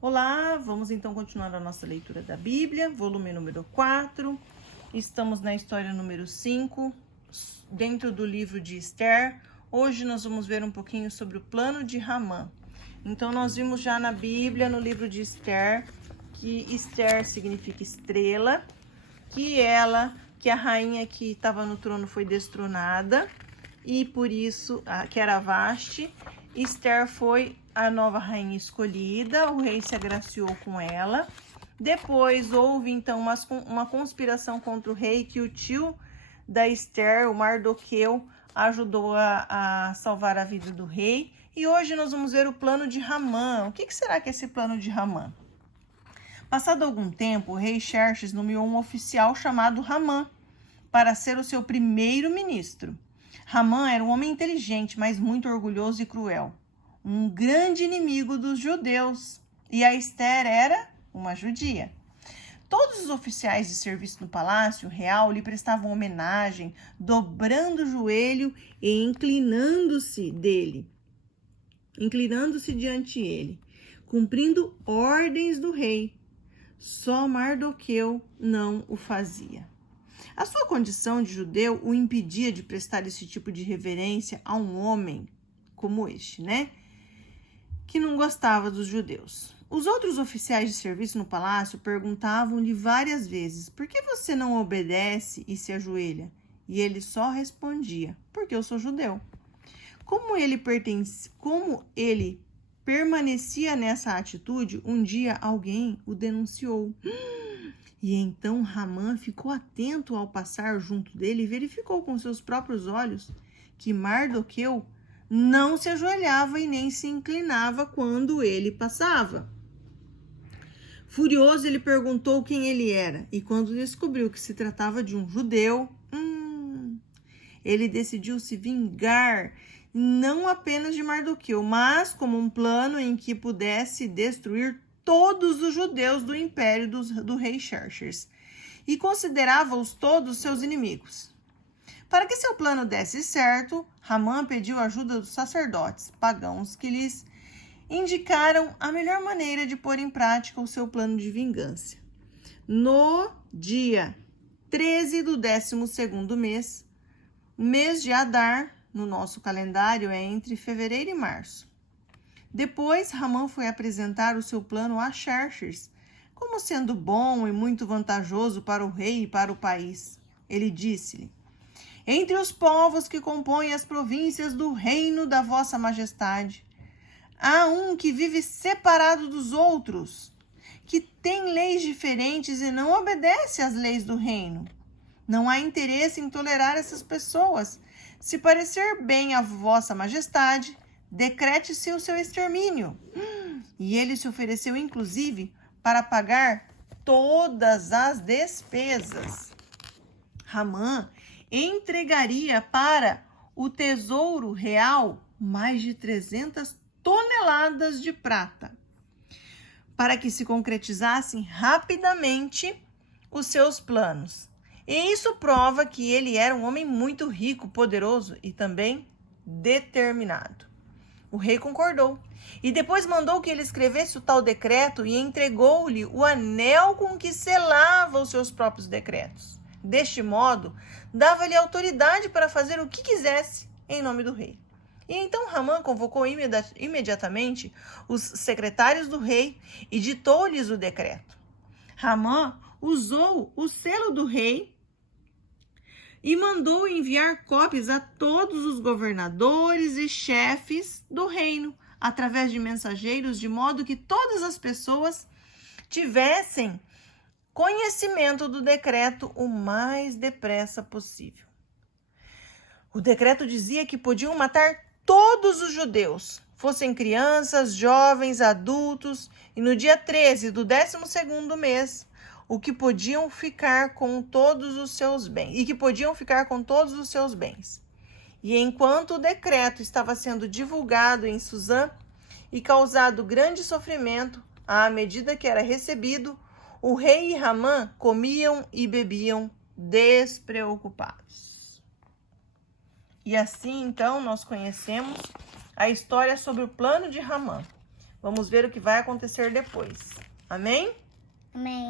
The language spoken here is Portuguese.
Olá, vamos então continuar a nossa leitura da Bíblia, volume número 4. Estamos na história número 5, dentro do livro de Esther. Hoje nós vamos ver um pouquinho sobre o plano de Ramã. Então nós vimos já na Bíblia, no livro de Esther, que Esther significa estrela, que a rainha que estava no trono foi destronada, e por isso, que era Vasti, Esther foi a nova rainha escolhida, o rei se agraciou com ela. Depois houve então uma conspiração contra o rei, que o tio da Esther, o Mardoqueu, ajudou a salvar a vida do rei. E hoje nós vamos ver o plano de Ramã. O que será que é esse plano de Ramã? Passado algum tempo, o rei Xerxes nomeou um oficial chamado Ramã para ser o seu primeiro-ministro. Ramã era um homem inteligente, mas muito orgulhoso e cruel, um grande inimigo dos judeus, e a Esther era uma judia. Todos os oficiais de serviço no palácio real lhe prestavam homenagem, dobrando o joelho e inclinando-se diante dele, cumprindo ordens do rei. Só Mardoqueu não o fazia. A sua condição de judeu o impedia de prestar esse tipo de reverência a um homem como este, né? Que não gostava dos judeus. Os outros oficiais de serviço no palácio perguntavam-lhe várias vezes: por que você não obedece e se ajoelha? E ele só respondia: porque eu sou judeu. Como ele permanecia nessa atitude, um dia alguém o denunciou. E então Ramã ficou atento ao passar junto dele e verificou com seus próprios olhos que Mardoqueu não se ajoelhava e nem se inclinava quando ele passava. Furioso, ele perguntou quem ele era, e quando descobriu que se tratava de um judeu, ele decidiu se vingar, não apenas de Mardoqueu, mas como um plano em que pudesse destruir todos os judeus do império do rei Xerxes, e considerava-os todos seus inimigos. Para que seu plano desse certo, Ramã pediu ajuda dos sacerdotes pagãos, que lhes indicaram a melhor maneira de pôr em prática o seu plano de vingança. No dia 13 do 12º mês, mês de Adar, no nosso calendário é entre fevereiro e março. Depois, Ramã foi apresentar o seu plano a Xerxes, como sendo bom e muito vantajoso para o rei e para o país. Ele disse-lhe: entre os povos que compõem as províncias do reino da vossa majestade, há um que vive separado dos outros, que tem leis diferentes e não obedece às leis do reino. Não há interesse em tolerar essas pessoas. Se parecer bem a vossa majestade, decrete-se o seu extermínio. E ele se ofereceu, inclusive, para pagar todas as despesas. Ramã entregaria para o tesouro real mais de 300 toneladas de prata, para que se concretizassem rapidamente os seus planos. E isso prova que ele era um homem muito rico, poderoso e também determinado. O rei concordou e depois mandou que ele escrevesse o tal decreto e entregou-lhe o anel com que selava os seus próprios decretos. Deste modo, dava-lhe autoridade para fazer o que quisesse em nome do rei. E então Ramã convocou imediatamente os secretários do rei e ditou-lhes o decreto. Ramã usou o selo do rei e mandou enviar cópias a todos os governadores e chefes do reino, através de mensageiros, de modo que todas as pessoas tivessem conhecimento do decreto o mais depressa possível. O decreto dizia que podiam matar todos os judeus, fossem crianças, jovens, adultos, e no dia 13 do 12º mês, o que podiam ficar com todos os seus bens, E enquanto o decreto estava sendo divulgado em Suzã e causado grande sofrimento, à medida que era recebido, o rei e Ramã comiam e bebiam despreocupados. E assim, então, nós conhecemos a história sobre o plano de Ramã. Vamos ver o que vai acontecer depois. Amém? Amém.